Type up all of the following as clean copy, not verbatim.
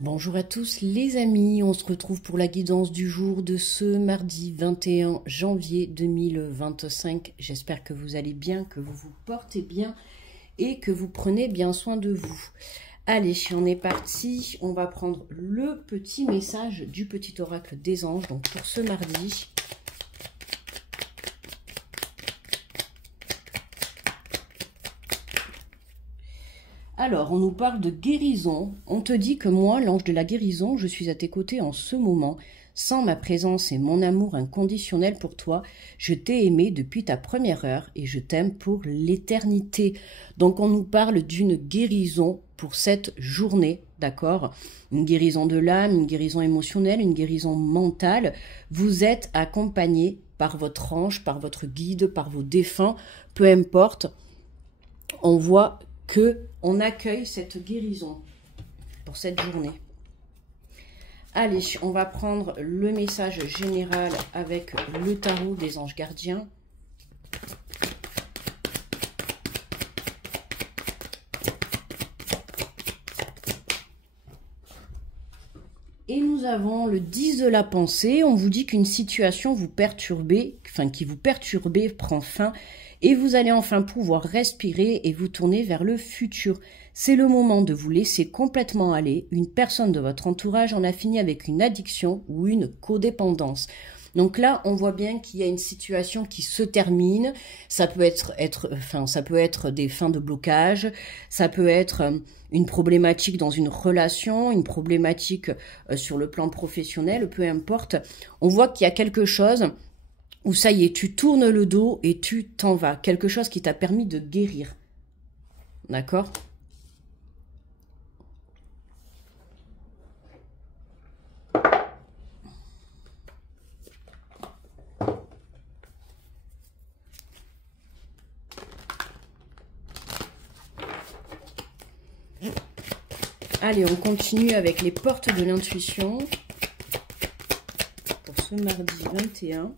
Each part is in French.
Bonjour à tous les amis, on se retrouve pour la guidance du jour de ce mardi 21 janvier 2025. J'espère que vous allez bien, que vous vous portez bien et que vous prenez bien soin de vous. Allez, on est parti, on va prendre le petit message du petit oracle des anges, donc pour ce mardi. Alors, on nous parle de guérison. On te dit que moi, l'ange de la guérison, je suis à tes côtés en ce moment. Sans ma présence et mon amour inconditionnel pour toi, je t'ai aimé depuis ta première heure et je t'aime pour l'éternité. Donc, on nous parle d'une guérison pour cette journée, d'accord? Une guérison de l'âme, une guérison émotionnelle, une guérison mentale. Vous êtes accompagné par votre ange, par votre guide, par vos défunts, peu importe. On voit que on accueille cette guérison pour cette journée. Allez, on va prendre le message général avec le tarot des anges gardiens. Et nous avons le 10 de la pensée. On vous dit qu'une situation vous perturbait, qui vous perturbait prend fin et vous allez enfin pouvoir respirer et vous tourner vers le futur. C'est le moment de vous laisser complètement aller. Une personne de votre entourage en a fini avec une addiction ou une codépendance. Donc là, on voit bien qu'il y a une situation qui se termine. Ça peut être des fins de blocage. Ça peut être une problématique dans une relation, une problématique sur le plan professionnel, peu importe. On voit qu'il y a quelque chose où ça y est, tu tournes le dos et tu t'en vas. Quelque chose qui t'a permis de guérir. D'accord ? Allez, on continue avec les portes de l'intuition pour ce mardi 21.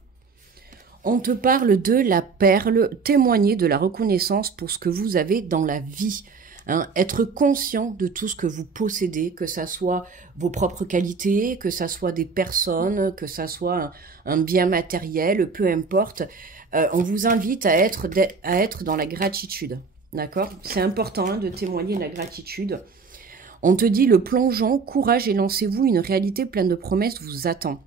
On te parle de la perle, témoigner de la reconnaissance pour ce que vous avez dans la vie. Être conscient de tout ce que vous possédez, que ça soit vos propres qualités, que ça soit des personnes, que ça soit un bien matériel, peu importe. On vous invite à être dans la gratitude. D'accord ? C'est important de témoigner de la gratitude. On te dit le plongeon, courage et lancez-vous, une réalité pleine de promesses vous attend.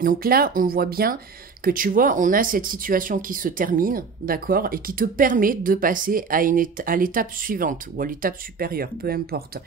Donc là, on voit bien que tu vois, on a cette situation qui se termine, d'accord, et qui te permet de passer à l'étape suivante ou à l'étape supérieure, peu importe.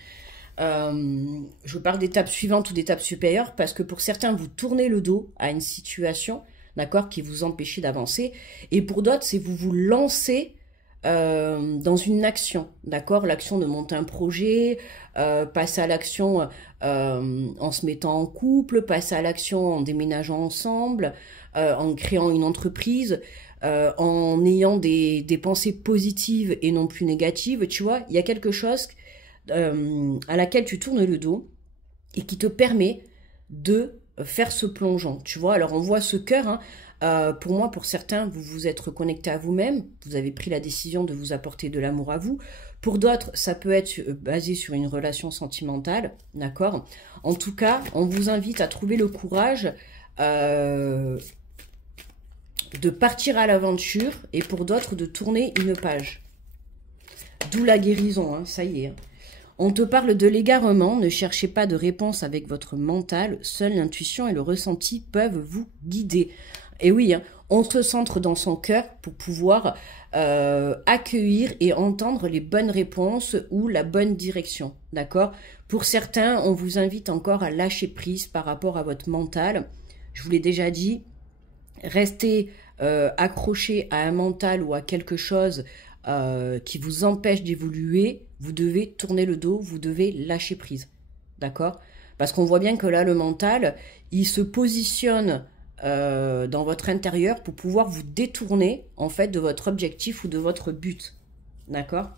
Je parle d'étape suivante ou d'étape supérieure parce que pour certains, vous tournez le dos à une situation, d'accord, qui vous empêche d'avancer. Et pour d'autres, c'est vous lancez dans une action, d'accord, l'action de monter un projet, passer à l'action en se mettant en couple, passer à l'action en déménageant ensemble, en créant une entreprise, en ayant des pensées positives et non plus négatives, tu vois, il y a quelque chose à laquelle tu tournes le dos et qui te permet de faire ce plongeon, tu vois. Alors on voit ce cœur, pour moi, pour certains, vous vous êtes reconnecté à vous-même, vous avez pris la décision de vous apporter de l'amour à vous. Pour d'autres, ça peut être basé sur une relation sentimentale, d'accord? En tout cas, on vous invite à trouver le courage de partir à l'aventure et pour d'autres, de tourner une page. D'où la guérison, ça y est. On te parle de l'égarement, ne cherchez pas de réponse avec votre mental, seule l'intuition et le ressenti peuvent vous guider. Et oui, on se centre dans son cœur pour pouvoir accueillir et entendre les bonnes réponses ou la bonne direction, d'accord? Pour certains, on vous invite encore à lâcher prise par rapport à votre mental. Je vous l'ai déjà dit, restez accroché à un mental ou à quelque chose qui vous empêche d'évoluer, vous devez tourner le dos, vous devez lâcher prise, d'accord? Parce qu'on voit bien que là, le mental, il se positionne dans votre intérieur pour pouvoir vous détourner en fait de votre objectif ou de votre but, d'accord?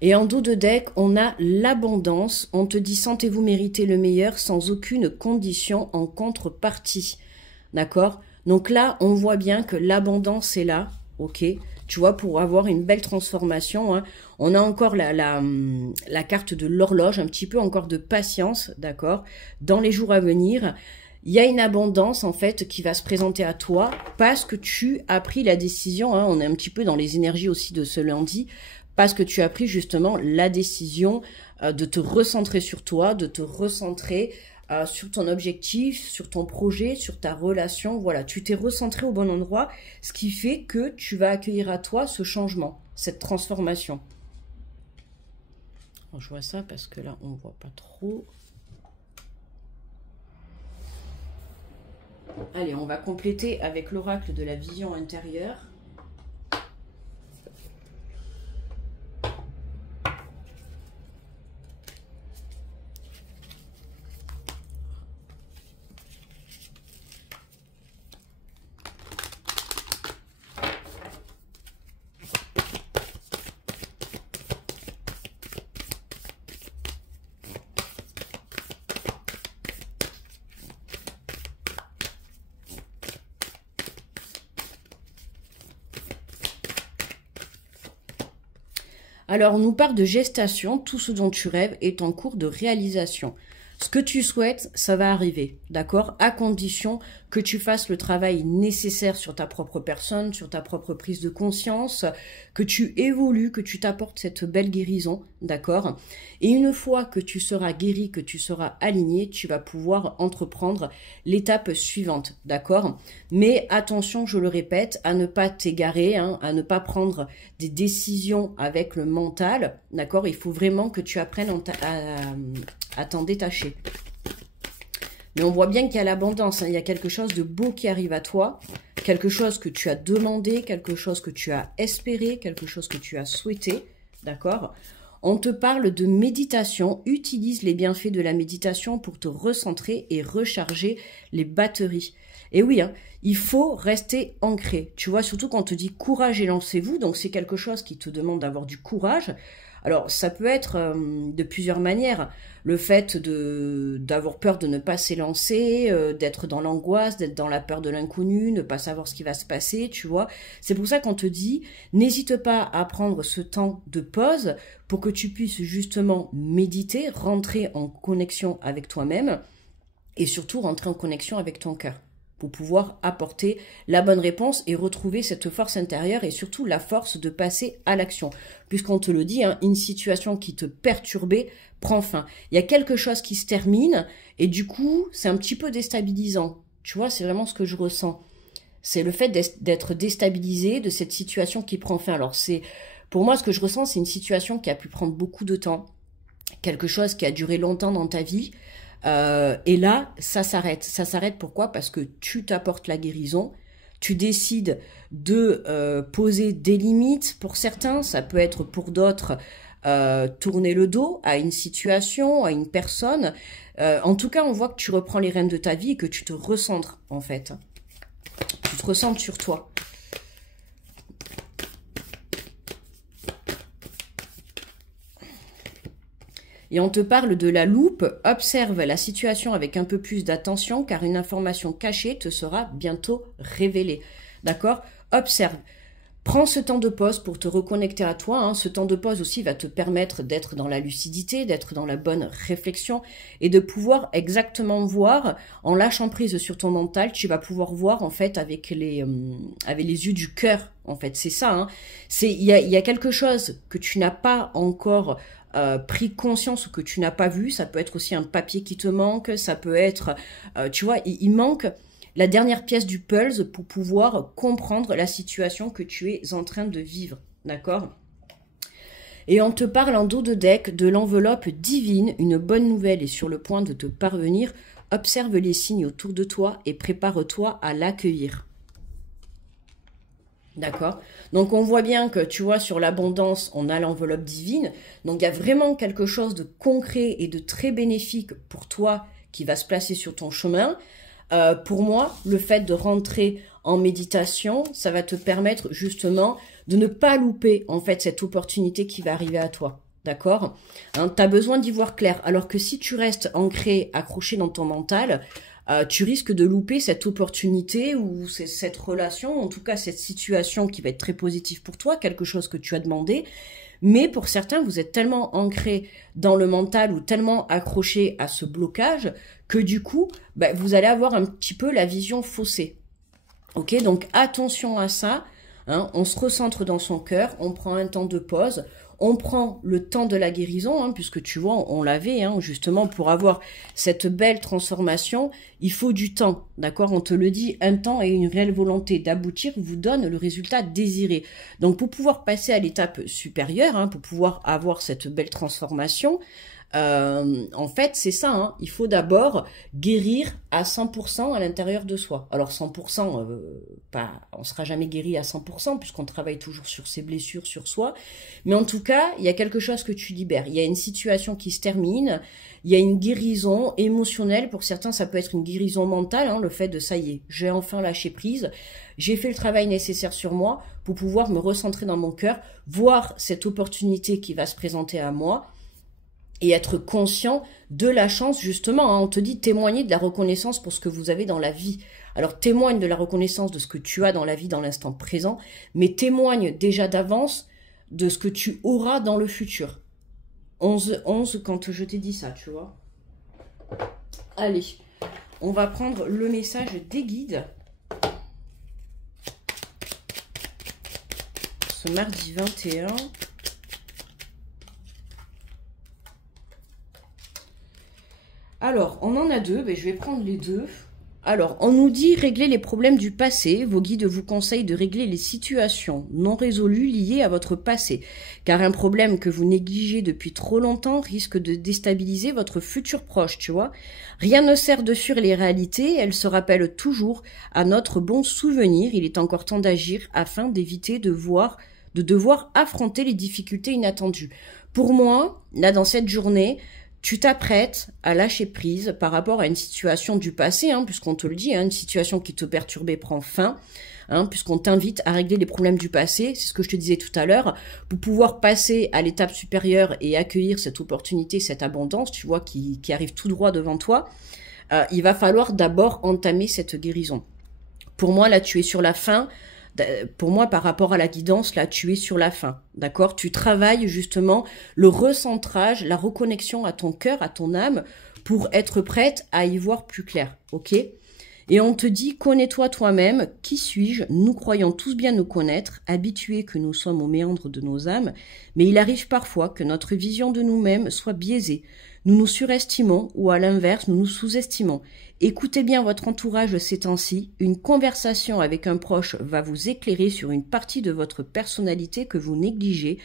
Et en dos de deck, on a l'abondance. On te dit sentez-vous mériter le meilleur sans aucune condition en contrepartie, d'accord? Donc là, on voit bien que l'abondance est là, ok? tu vois, pour avoir une belle transformation. Hein. On a encore la carte de l'horloge, un petit peu encore de patience, d'accord, dans les jours à venir. Il y a une abondance, en fait, qui va se présenter à toi parce que tu as pris la décision, hein, on est un petit peu dans les énergies aussi de ce lundi, parce que tu as pris justement la décision de te recentrer sur toi, de te recentrer sur ton objectif, sur ton projet, sur ta relation. Voilà, tu t'es recentré au bon endroit, ce qui fait que tu vas accueillir à toi ce changement, cette transformation. Alors, je vois ça parce que là, on ne voit pas trop. Allez, on va compléter avec l'oracle de la vision intérieure. Alors, on nous parle de gestation, tout ce dont tu rêves est en cours de réalisation. Ce que tu souhaites, ça va arriver, d'accord? À condition que tu fasses le travail nécessaire sur ta propre personne, sur ta propre prise de conscience, que tu évolues, que tu t'apportes cette belle guérison, d'accord? Et une fois que tu seras guéri, que tu seras aligné, tu vas pouvoir entreprendre l'étape suivante, d'accord? Mais attention, je le répète, à ne pas t'égarer, hein, à ne pas prendre des décisions avec le mental, d'accord? Il faut vraiment que tu apprennes à t'en détacher. Mais on voit bien qu'il y a l'abondance, hein. Il y a quelque chose de beau qui arrive à toi, quelque chose que tu as demandé, quelque chose que tu as espéré, quelque chose que tu as souhaité, d'accord? On te parle de méditation, utilise les bienfaits de la méditation pour te recentrer et recharger les batteries. Et oui, hein, il faut rester ancré, tu vois, surtout quand on te dit courage et lancez-vous, donc c'est quelque chose qui te demande d'avoir du courage. Alors, ça peut être de plusieurs manières. Le fait d'avoir peur de ne pas s'élancer, d'être dans l'angoisse, d'être dans la peur de l'inconnu, ne pas savoir ce qui va se passer, tu vois. C'est pour ça qu'on te dit, n'hésite pas à prendre ce temps de pause pour que tu puisses justement méditer, rentrer en connexion avec toi-même et surtout rentrer en connexion avec ton cœur, pour pouvoir apporter la bonne réponse et retrouver cette force intérieure et surtout la force de passer à l'action. Puisqu'on te le dit, hein, une situation qui te perturbait prend fin. Il y a quelque chose qui se termine et du coup, c'est un petit peu déstabilisant. Tu vois, c'est vraiment ce que je ressens. C'est le fait d'être déstabilisé de cette situation qui prend fin. Alors, pour moi, ce que je ressens, c'est une situation qui a pu prendre beaucoup de temps. Quelque chose qui a duré longtemps dans ta vie. Et là, ça s'arrête. Ça s'arrête pourquoi? Parce que tu t'apportes la guérison, tu décides de poser des limites pour certains, ça peut être pour d'autres tourner le dos à une situation, à une personne. En tout cas, on voit que tu reprends les rênes de ta vie et que tu te recentres en fait. Tu te recentres sur toi. Et on te parle de la loupe, observe la situation avec un peu plus d'attention car une information cachée te sera bientôt révélée. D'accord? Observe. Prends ce temps de pause pour te reconnecter à toi. Hein. Ce temps de pause aussi va te permettre d'être dans la lucidité, d'être dans la bonne réflexion et de pouvoir exactement voir, en lâchant prise sur ton mental, tu vas pouvoir voir en fait avec les yeux du cœur. En fait, c'est ça. Hein. Il y a quelque chose que tu n'as pas encore pris conscience ou que tu n'as pas vu. Ça peut être aussi un papier qui te manque. Ça peut être, tu vois, il manque la dernière pièce du puzzle pour pouvoir comprendre la situation que tu es en train de vivre, d'accord? Et on te parle en dos de deck de l'enveloppe divine, une bonne nouvelle est sur le point de te parvenir, observe les signes autour de toi et prépare-toi à l'accueillir. D'accord? Donc on voit bien que, tu vois, sur l'abondance, on a l'enveloppe divine, donc il y a vraiment quelque chose de concret et de très bénéfique pour toi qui va se placer sur ton chemin. Pour moi, le fait de rentrer en méditation, ça va te permettre justement de ne pas louper en fait cette opportunité qui va arriver à toi. D'accord? Hein, tu as besoin d'y voir clair. Alors que si tu restes ancré, accroché dans ton mental, tu risques de louper cette opportunité ou cette relation, en tout cas cette situation qui va être très positive pour toi, quelque chose que tu as demandé. Mais pour certains, vous êtes tellement ancré dans le mental ou tellement accroché à ce blocage que du coup, vous allez avoir un petit peu la vision faussée. Ok, donc attention à ça. Hein, on se recentre dans son cœur, on prend un temps de pause, on prend le temps de la guérison, hein, puisque tu vois, on l'avait, hein, justement, pour avoir cette belle transformation, il faut du temps, d'accord? On te le dit, un temps et une réelle volonté d'aboutir vous donne le résultat désiré. Donc, pour pouvoir passer à l'étape supérieure, hein, pour pouvoir avoir cette belle transformation, en fait, c'est ça, hein. Il faut d'abord guérir à 100% à l'intérieur de soi. Alors 100%, on sera jamais guéri à 100% puisqu'on travaille toujours sur ses blessures, sur soi. Mais en tout cas, il y a quelque chose que tu libères. Il y a une situation qui se termine. Il y a une guérison émotionnelle. Pour certains, ça peut être une guérison mentale, hein, le fait de ça y est, j'ai enfin lâché prise. J'ai fait le travail nécessaire sur moi pour pouvoir me recentrer dans mon cœur, voir cette opportunité qui va se présenter à moi. Et être conscient de la chance, justement, hein, on te dit témoigner de la reconnaissance pour ce que vous avez dans la vie. Alors témoigne de la reconnaissance de ce que tu as dans la vie dans l'instant présent, mais témoigne déjà d'avance de ce que tu auras dans le futur. 11 quand je t'ai dit ça, tu vois. Allez, on va prendre le message des guides. Ce mardi 21... Alors, on en a deux, je vais prendre les deux. Alors, on nous dit régler les problèmes du passé. Vos guides vous conseillent de régler les situations non résolues liées à votre passé. Car un problème que vous négligez depuis trop longtemps risque de déstabiliser votre futur proche, tu vois. Rien ne sert de fuir les réalités, elles se rappellent toujours à notre bon souvenir. Il est encore temps d'agir afin d'éviter de devoir affronter les difficultés inattendues. Pour moi, là, dans cette journée, tu t'apprêtes à lâcher prise par rapport à une situation du passé, hein, puisqu'on te le dit, hein, une situation qui te perturbait prend fin, hein, puisqu'on t'invite à régler les problèmes du passé, c'est ce que je te disais tout à l'heure, pour pouvoir passer à l'étape supérieure et accueillir cette opportunité, cette abondance, tu vois, qui arrive tout droit devant toi, il va falloir d'abord entamer cette guérison. Pour moi, là, tu es sur la fin. Pour moi, par rapport à la guidance, là, tu es sur la fin, d'accord? Tu travailles justement le recentrage, la reconnexion à ton cœur, à ton âme, pour être prête à y voir plus clair, ok? Et on te dit, connais-toi toi-même, qui suis-je? Nous croyons tous bien nous connaître, habitués que nous sommes aux méandres de nos âmes, mais il arrive parfois que notre vision de nous-mêmes soit biaisée. Nous nous surestimons ou à l'inverse, nous nous sous-estimons. Écoutez bien votre entourage ces temps-ci. Une conversation avec un proche va vous éclairer sur une partie de votre personnalité que vous négligez,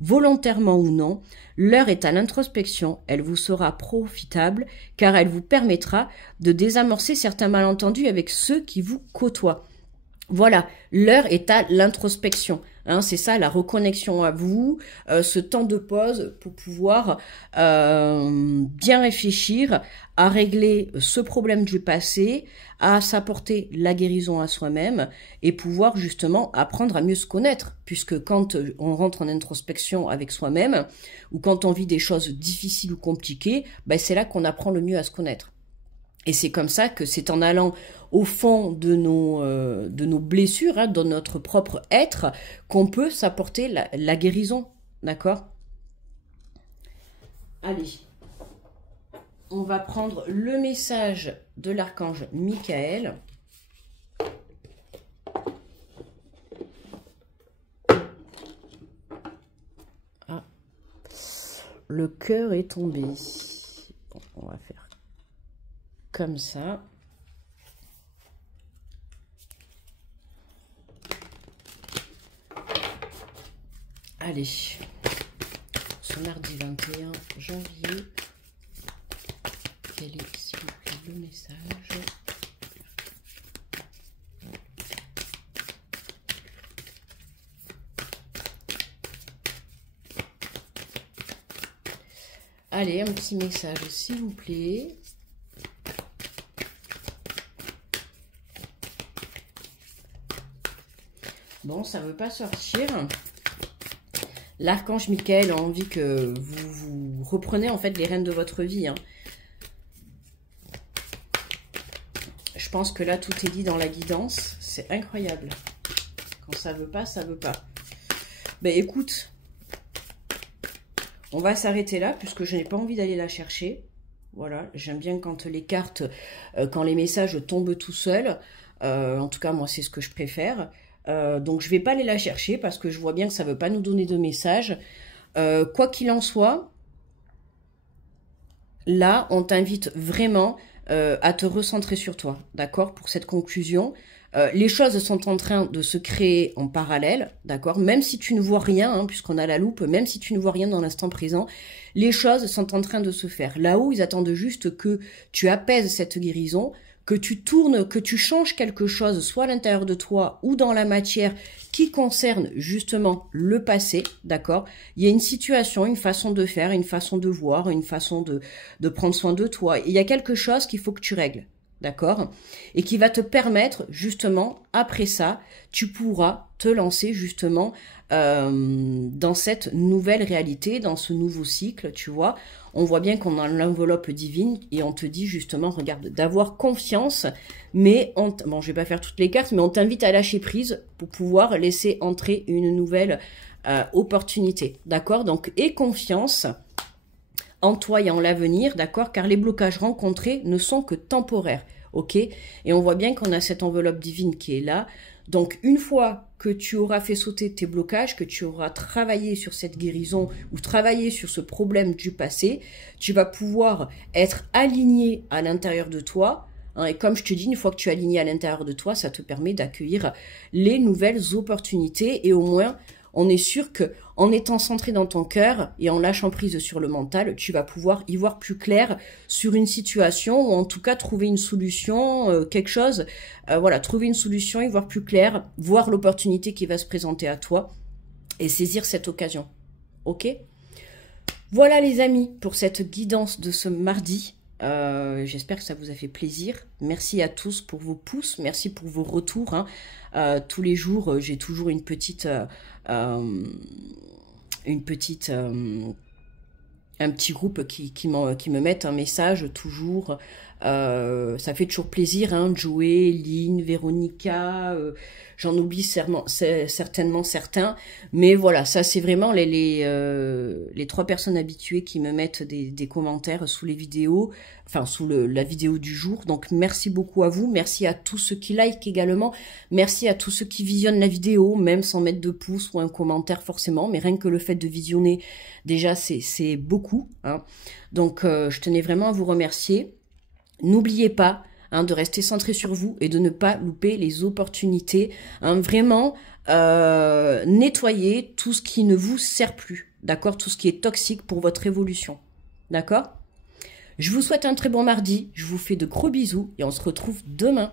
volontairement ou non. L'heure est à l'introspection. Elle vous sera profitable car elle vous permettra de désamorcer certains malentendus avec ceux qui vous côtoient. Voilà, l'heure est à l'introspection. Hein, c'est ça, la reconnexion à vous, ce temps de pause pour pouvoir bien réfléchir à régler ce problème du passé, à s'apporter la guérison à soi-même et pouvoir justement apprendre à mieux se connaître. Puisque quand on rentre en introspection avec soi-même ou quand on vit des choses difficiles ou compliquées, c'est là qu'on apprend le mieux à se connaître. Et c'est comme ça que c'est en allant au fond de nos blessures, hein, dans notre propre être, qu'on peut s'apporter la guérison, d'accord? Allez, on va prendre le message de l'archange Michael. Ah, le cœur est tombé. Bon, on va faire comme ça. Allez, ce mardi 21 janvier, quel est, s'il vous plaît, le message? Allez, un petit message, s'il vous plaît. Bon, ça ne veut pas sortir. L'archange Michael a envie que vous repreniez en fait les rênes de votre vie. Hein. Je pense que là, tout est dit dans la guidance. C'est incroyable. Quand ça veut pas, ça veut pas. Ben écoute, on va s'arrêter là puisque je n'ai pas envie d'aller la chercher. Voilà, j'aime bien quand les cartes, quand les messages tombent tout seuls. En tout cas, moi, c'est ce que je préfère. Donc, je ne vais pas aller la chercher parce que je vois bien que ça ne veut pas nous donner de message. Quoi qu'il en soit, là, on t'invite vraiment à te recentrer sur toi, d'accord, pour cette conclusion. Les choses sont en train de se créer en parallèle, d'accord, même si tu ne vois rien, hein, puisqu'on a la loupe, même si tu ne vois rien dans l'instant présent, les choses sont en train de se faire. Là-haut, ils attendent juste que tu apaises cette guérison, que tu tournes, que tu changes quelque chose, soit à l'intérieur de toi ou dans la matière qui concerne justement le passé, d'accord? Il y a une situation, une façon de faire, une façon de voir, une façon de prendre soin de toi. Et il y a quelque chose qu'il faut que tu règles, d'accord? Et qui va te permettre justement, après ça, tu pourras te lancer justement dans cette nouvelle réalité, dans ce nouveau cycle, tu vois. On voit bien qu'on a l'enveloppe divine et on te dit justement, regarde, d'avoir confiance, mais bon, je vais pas faire toutes les cartes, mais on t'invite à lâcher prise pour pouvoir laisser entrer une nouvelle opportunité, d'accord? Donc, aie confiance en toi et en l'avenir, d'accord? Car les blocages rencontrés ne sont que temporaires, ok? Et on voit bien qu'on a cette enveloppe divine qui est là. Donc, une fois que tu auras fait sauter tes blocages, que tu auras travaillé sur cette guérison ou travaillé sur ce problème du passé, tu vas pouvoir être aligné à l'intérieur de toi. Hein, et comme je te dis, une fois que tu es aligné à l'intérieur de toi, ça te permet d'accueillir les nouvelles opportunités. Et au moins, on est sûr que en étant centré dans ton cœur et en lâchant prise sur le mental, tu vas pouvoir y voir plus clair sur une situation ou en tout cas trouver une solution, quelque chose. Voilà, trouver une solution, y voir plus clair, voir l'opportunité qui va se présenter à toi et saisir cette occasion. Ok? Voilà les amis pour cette guidance de ce mardi. J'espère que ça vous a fait plaisir. Merci à tous pour vos pouces, merci pour vos retours. Hein. Tous les jours, j'ai toujours un petit groupe qui me met un message toujours. Ça fait toujours plaisir, hein, Joey, Lynn, Véronica, j'en oublie certainement certains, mais voilà, ça c'est vraiment les 3 personnes habituées qui me mettent des commentaires sous les vidéos, enfin sous la vidéo du jour. Donc merci beaucoup à vous, merci à tous ceux qui like également, merci à tous ceux qui visionnent la vidéo, même sans mettre de pouce ou un commentaire forcément, mais rien que le fait de visionner, déjà c'est beaucoup. Hein. Donc je tenais vraiment à vous remercier. N'oubliez pas de rester centré sur vous et de ne pas louper les opportunités. Vraiment, nettoyez tout ce qui ne vous sert plus, d'accord? Tout ce qui est toxique pour votre évolution, d'accord? Je vous souhaite un très bon mardi, je vous fais de gros bisous et on se retrouve demain.